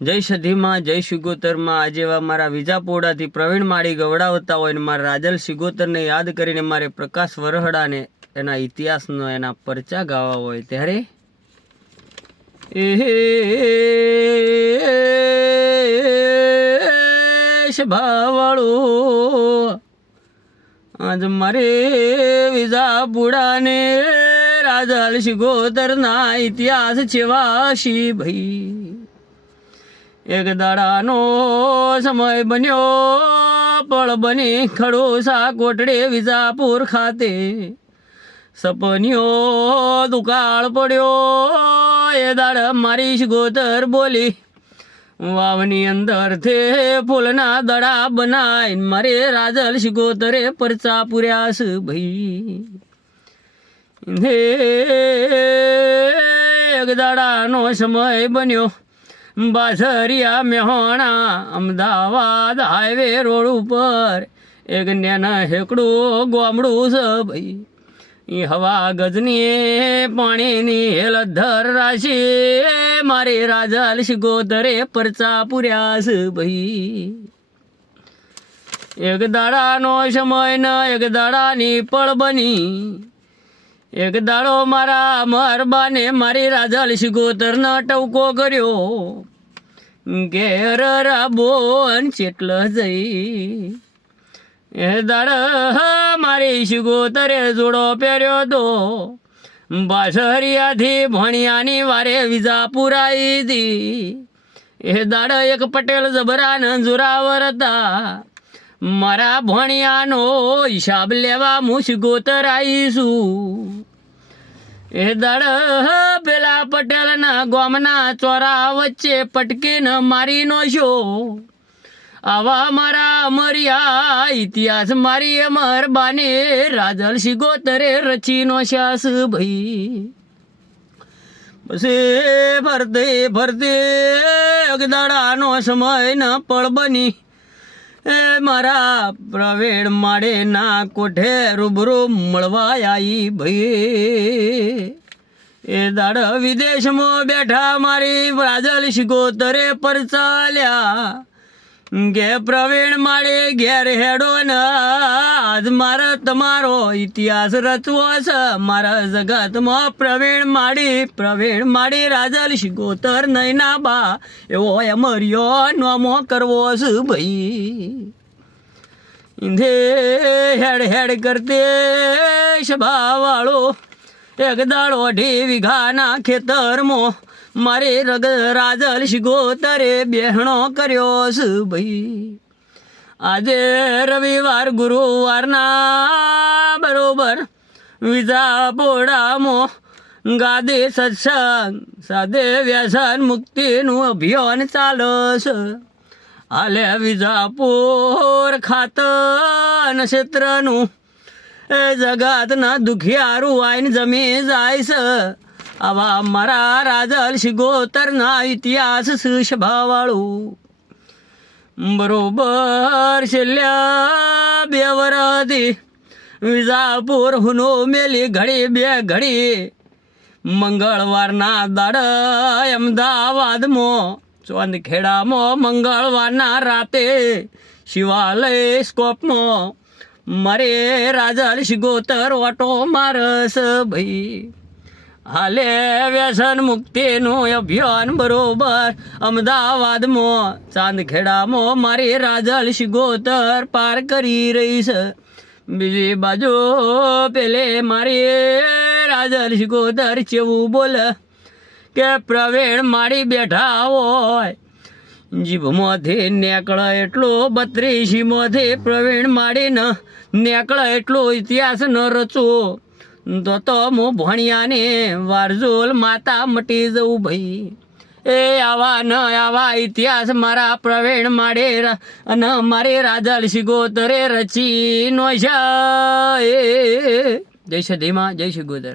જય સધીમાં જય શિગોતરમાં આજે મારા વિજાપોડાથી પ્રવીણ માળી ગવડાવતા હોય ને મારા રાજલ શિગોતરને યાદ કરીને મારે પ્રકાશ વરહડાને એના ઇતિહાસનો એના પરચા ગાવા હોય ત્યારે ભાવાળો આજ મારે વિજાપોડાને રાજલ શિગોતરના ઇતિહાસ છેવાશી ભાઈ એક દાડાનો સમય બન્યો પળ બની ખડોસા કોટડે વિજાપુર ખાતે સપનિયો દુકાળ પડ્યો એ દાડા મારી શિગોતર બોલી વાવની અંદર થે ફૂલના દડા બનાવીને મારે રાજલ શિગોતરે પરચા પૂર્યા છે ભાઈ હે એક દાડાનો સમય બન્યો બાસરિયા મેહોણા અમદાવાદ હાઈવે રોડ ઉપર એક નેના હેકડું ગોમડું છે ભાઈ એ હવા ગજની પાણીની હેલધર રાશી મારી રાજલ શિગોતરે પરચા પૂર્યા છે ભાઈ એક દાડાનો સમય ન એક દાડાની પળ બની એક દાડો મારા મરબાને મારી રાજલ શિગોતરનો ટવકો કર્યો ઘેર રાબોન ચેટલ જઈ એ દાડ મારી શિગોતરે જોડો પહેર્યો તો બાસરિયાથી ભણિયાની વારે વિજાપુર આવી હતી એ દાડ એક પટેલ જબરાન જોરાવર હતા મારા ભણિયાનો હિસાબ લેવા હું શિગોતર આવીશું એ દાડ પેલા પટેલના ગામના ચોરા વચ્ચે પટકીને મારી નો શો આવા મારા અમરિયા ઇતિહાસ મારી અમર બાને રાજલ શિગોતરે રચી નો શાસ ભાઈ પછી ફરતે ફરતે એક દાડાનો સમય ન પળ બની એ મારા પ્રવીણ માળે ના કોઠે રૂબરૂ મળવા આવી ભાઈ એ દાડ વિદેશમાં બેઠા મારી રાજલ શિગોતરે પરચાલ્યા ગે પ્રવીણ માળે ઘેર હેડો ને આજ મારા તમારો ઇતિહાસ રચવો છે મારા જગતમાં પ્રવીણ માળી રાજલ શિગોતર નૈના બા એવો અમર્યો નોમો કરવો છે ભાઈ ઇંધે હેડ હેડ કરતે સભાવાળો એક દાડો 2.5 વીઘાના ખેતરમાં મારે રાજલ શિગોતરે બેહણો કર્યો છે ભાઈ આજે રવિવાર ગુરુવારના બરોબર વિજાપોડામાં ગાદે સત્સંગ સાદે વ્યસન મુક્તિનું અભિયાન ચાલે છે હાલે વિજાપુર ખાતર ક્ષેત્રનું એ જગતના દુખિયારું આઈને જમી જાય છે આવા મારા રાજલ શિગોતરના ઇતિહાસ છે સભાવાળું બરોબર છેલ્લા 2 વર્ષથી વિજાપુર હુનો મેલી ઘડી 2 ઘડી મંગળવારના દાડા અમદાવાદમાં ચોંદખેડામાં મંગળવારના રાતે શિવાલય સ્કોપમાં મારે રાજલ શિગોતર ઓટો મારસ ભાઈ હાલે વ્યસન મુક્તિનું અભિયાન બરોબર અમદાવાદમાં ચાંદખેડામાં મારી રાજલ શિગોતર પાર કરી રહી છે બીજી બાજુ પેલે મારી રાજલ શિગોતર ચેવું બોલે કે પ્રવીણ માળી બેઠા હોય જીભમાંથી નેકળે એટલો 32માંથી પ્રવીણ માળીને નેકળે એટલો ઇતિહાસ ન રચો તો હું ભણિયાને વારજોલ માતા મટી જવું ભાઈ એ આવા ન આવા ઇતિહાસ મારા પ્રવીણ માળે અને મારી રાજલ શિગોતરે રચી નો છે જય સધીમાં જય શિગોતર